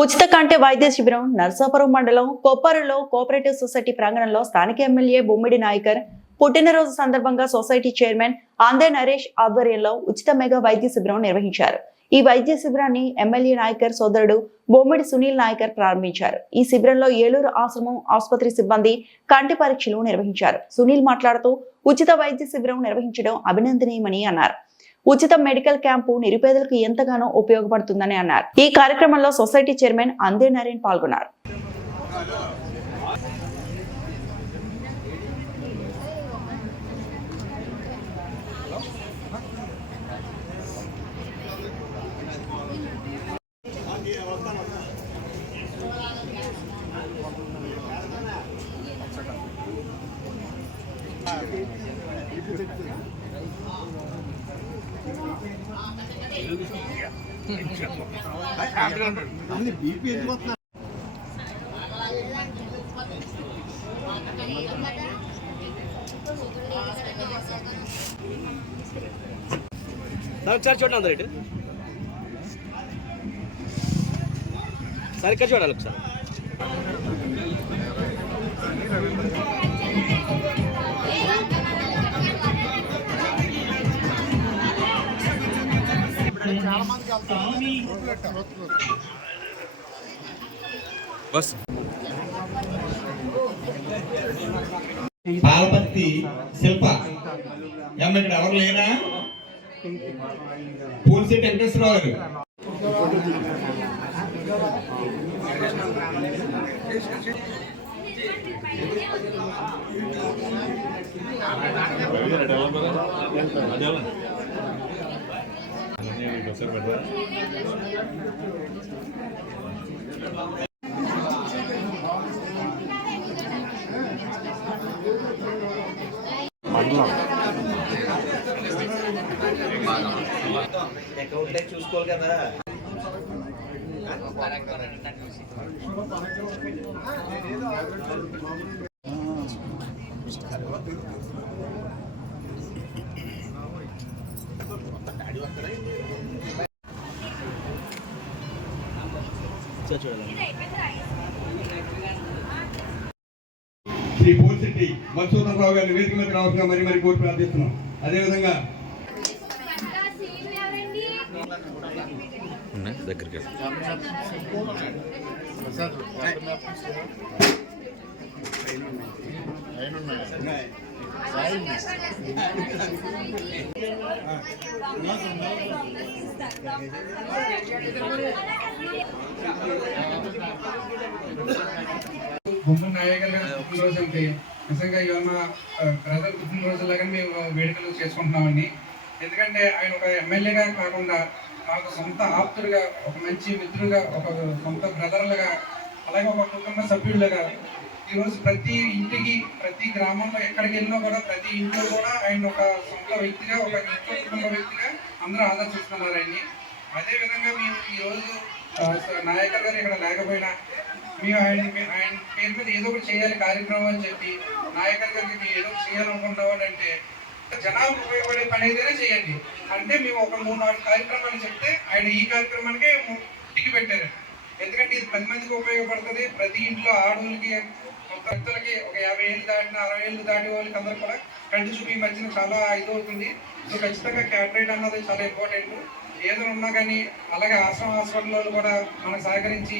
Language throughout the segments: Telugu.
ఉచిత కంటి వైద్య శిబిరం నర్సాపురం మండలం కొప్పరులో కోఆపరేటివ్ సొసైటీ ప్రాంగణంలో స్థానిక ఎమ్మెల్యే బొమ్మిడి నాయకర్ పుట్టినరోజు సందర్భంగా సొసైటీ చైర్మన్ అందే నరేష్ ఆధ్వర్యంలో ఉచిత మెగా వైద్య శిబిరం నిర్వహించారు. ఈ వైద్య శిబిరాన్ని ఎమ్మెల్యే నాయకర్ సోదరుడు బొమ్మిడి సునీల్ నాయకర్ ప్రారంభించారు. ఈ శిబిరంలో ఏలూరు ఆశ్రమం ఆసుపత్రి సిబ్బంది కంటి పరీక్షలు నిర్వహించారు. సునీల్ మాట్లాడుతూ ఉచిత వైద్య శిబిరం నిర్వహించడం అభినందనీయమని అన్నారు. ఉచిత మెడికల్ క్యాంపు నిరుపేదలకు ఎంతగానో ఉపయోగపడుతుందని అన్నారు. ఈ కార్యక్రమంలో సొసైటీ చైర్మన్ అందే నరేన్ పాల్గొన్నారు. ఒకసారి చూడండి అందరు ఇటు సరిగ్గా చూడాలి ఒకసారి. పాలపత్తి శిల్ప ఇక్కడ ఎవరు లేరా? పూలశెట్టి వెంకటేశ్వరరావు గారు. అకౌంట్ చూసుకోవాలి కదా. శ్రీ పూలశెట్టి మధుసూదన్ రావు గారిని వేదిక మీద రావాల్సిన మరి కోరి ప్రార్థిస్తున్నాం. అదేవిధంగా దగ్గరికి బొమ్మిడి నాయకర్ గారి పుట్టినరోజు అంటే నిజంగా ఇవన్న ప్రజల పుట్టినరోజులాగా మేము వేడుకలు చేసుకుంటున్నామండి. ఎందుకంటే ఆయన ఒక ఎమ్మెల్యేగా కాకుండా మాకు సొంత ఆప్తులుగా, ఒక మంచి మిత్రులుగా, ఒక సొంత బ్రదర్లుగా, అలాగే ఒక కుటుంబ సభ్యులుగా ఈరోజు ప్రతి ఇంటికి, ప్రతి గ్రామంలో ఎక్కడికి వెళ్ళినా కూడా ప్రతి ఇంట్లో కూడా ఆయన ఒక సొంత వ్యక్తిగా, ఒక ఇంట్లో కుటుంబ వ్యక్తిగా అందరూ ఆదర్శిస్తున్నారు ఆయన్ని. అదేవిధంగా మేము ఈరోజు నాయకర్ గారు ఇక్కడ లేకపోయినా మేము ఆయన పేరు మీద ఏదో ఒకటి చేయాలి కార్యక్రమం అని చెప్పి నాయకర్ గారికి ఏదో చేయాలనుకుంటున్నాడు. అంటే జనాలకు ఉపయోగపడే పని ఏదైనా చేయండి అంటే మేము ఒక 3-4 కార్యక్రమాలు చెప్తే ఆయన ఈ కార్యక్రమానికి టికి పెట్టారు. ఎందుకంటే ఇది 10 మందికి ఉపయోగపడుతుంది. ప్రతి ఇంట్లో ఆడవాళ్ళకి, భక్తులకి, ఒక 50 ఏళ్ళు దాటిన 60 ఏళ్ళు దాటి వాళ్ళకి అందరూ కూడా కంటి చూపు ఈ మధ్యన చాలా ఇదవుతుంది. సో ఖచ్చితంగా క్యాటరేట్ అన్నది చాలా ఇంపార్టెంట్. ఏదైనా ఉన్నా కానీ అలాగే ఆశ్రమ హాస్పిటల్లో కూడా మనకు సహకరించి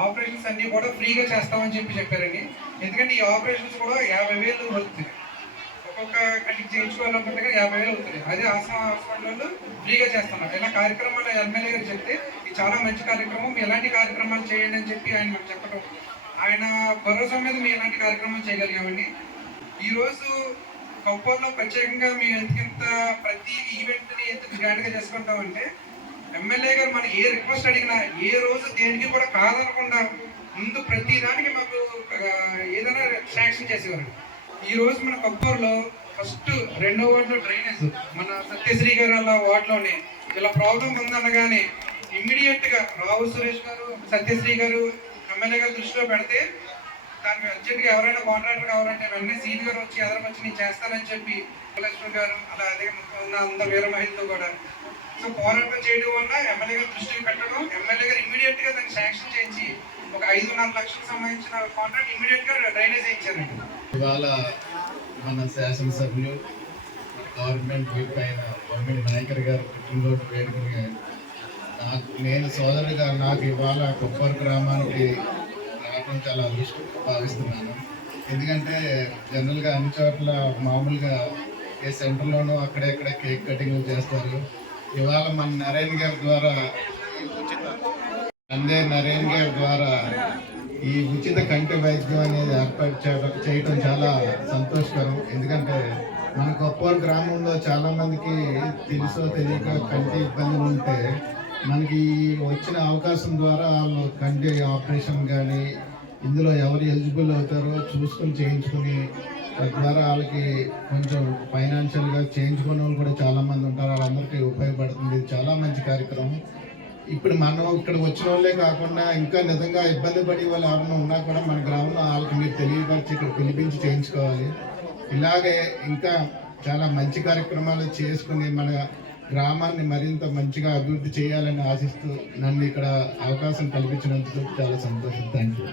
ఆపరేషన్స్ అన్నీ కూడా ఫ్రీగా చేస్తామని చెప్పారండి. ఎందుకంటే ఈ ఆపరేషన్స్ కూడా 50,000 అవుతుంది. ఒక్కొక్క కంటికి చేయించుకోవాలనుకుంటే 50,000 అవుతుంది. అదే ఆశ్రమ హాస్పిటల్లో ఫ్రీగా చేస్తున్నారు. ఇలా కార్యక్రమాలు ఎమ్మెల్యే గారు చెప్తే ఇది చాలా మంచి కార్యక్రమం, ఎలాంటి కార్యక్రమాలు చేయండి అని చెప్పి ఆయన మాకు చెప్పడం, ఆయన భరోసా మీద మేము ఎలాంటి కార్యక్రమాలు చేయగలిగామండి. ఈరోజు కొప్పర్లో ప్రత్యేకంగా మేము ఎందుకంత ప్రతి ఈవెంట్ని ఎంత గ్రాండ్గా చేసుకుంటామంటే ఎమ్మెల్యే గారు మనకి ఏ రిక్వెస్ట్ అడిగినా ఏ రోజు దేనికి కూడా కాదనకుండా ముందు ప్రతి దానికి మాకు ఏదైనా శాంక్షన్ చేసేవారు. ఈ రోజు మన కొప్పూరులో ఫస్ట్ 2వ వార్డులో డ్రైనేజ్ మన సత్యశ్రీ గారు అలా వార్డులోనే ఇలా ప్రాబ్లం ఉందనగానే ఇమ్మీడియట్ గా రావు సురేష్ గారు, సత్యశ్రీ గారు, ఎమ్మెల్యే గారు దృష్టిలో పెడితే దానికి అర్జెంట్గా ఎవరైనా కాంట్రాక్టర్ కావాలంటే వెంటనే సీన్ గారు వచ్చి ఎదరకొచ్చి నేను చేస్తానని చెప్పి లక్ష్మి గారు అలా అదే ఉన్న అంత వీర మహిళతో కూడా సో పోరాటం చేయడం వల్ల ఎమ్మెల్యే గారు దృష్టికి పెట్టడం, ఎమ్మెల్యే గారు ఇమీడియట్ గా దాన్ని శాంక్షన్ చేయించి ఒక 5.5 లక్షలకు సంబంధించిన కాంట్రాక్ట్ ఇమీడియట్ గా డ్రైనేజ్ ఇచ్చారండి. ఇవాళ మన శాసనసభ్యులు గవర్నమెంట్ వీక్ అయిన బొమ్మిడి నాయకర్ గారు పుట్టినరోజు వేడుకని నేను సోదరుడిగా నాకు ఇవాళ కొప్పర్ గ్రామానికి రావడం చాలా అదృష్టం భావిస్తున్నాను. ఎందుకంటే జనరల్గా అన్ని చోట్ల మామూలుగా ఏ సెంటర్లోనూ అక్కడెక్కడ కేక్ కటింగ్ చేస్తారు. ఇవాళ మన నరేన్ గారి ద్వారా నరేన్ గారి ద్వారా ఈ ఉచిత కంటి వైద్యం అనేది ఏర్పాటు చేయడం చాలా సంతోషకరం. ఎందుకంటే మన కొప్పూరు గ్రామంలో చాలా మందికి తెలుసో తెలియక కంటి ఇబ్బందులు ఉంటే మనకి వచ్చిన అవకాశం ద్వారా వాళ్ళు కంటి ఆపరేషన్ కానీ ఇందులో ఎవరు ఎలిజిబుల్ అవుతారో చూసుకొని చేయించుకుని తద్వారా వాళ్ళకి కొంచెం ఫైనాన్షియల్గా చేయించుకునే వాళ్ళు కూడా చాలామంది ఉంటారు. వాళ్ళందరికీ ఉపయోగపడుతుంది. ఇది చాలా మంచి కార్యక్రమం. ఇప్పుడు మనం ఇక్కడ వచ్చిన వాళ్ళే కాకుండా ఇంకా నిజంగా ఇబ్బంది పడే వాళ్ళు ఎవరైనా ఉన్నా కూడా మన గ్రామంలో వాళ్ళకి మీరు తెలియపరిచి ఇక్కడ పిలిపించి చేయించుకోవాలి. ఇలాగే ఇంకా చాలా మంచి కార్యక్రమాలు చేసుకుని మన గ్రామాన్ని మరింత మంచిగా అభివృద్ధి చేయాలని ఆశిస్తూ నన్ను ఇక్కడ అవకాశం కల్పించినందుకు చాలా సంతోషం. Thank you.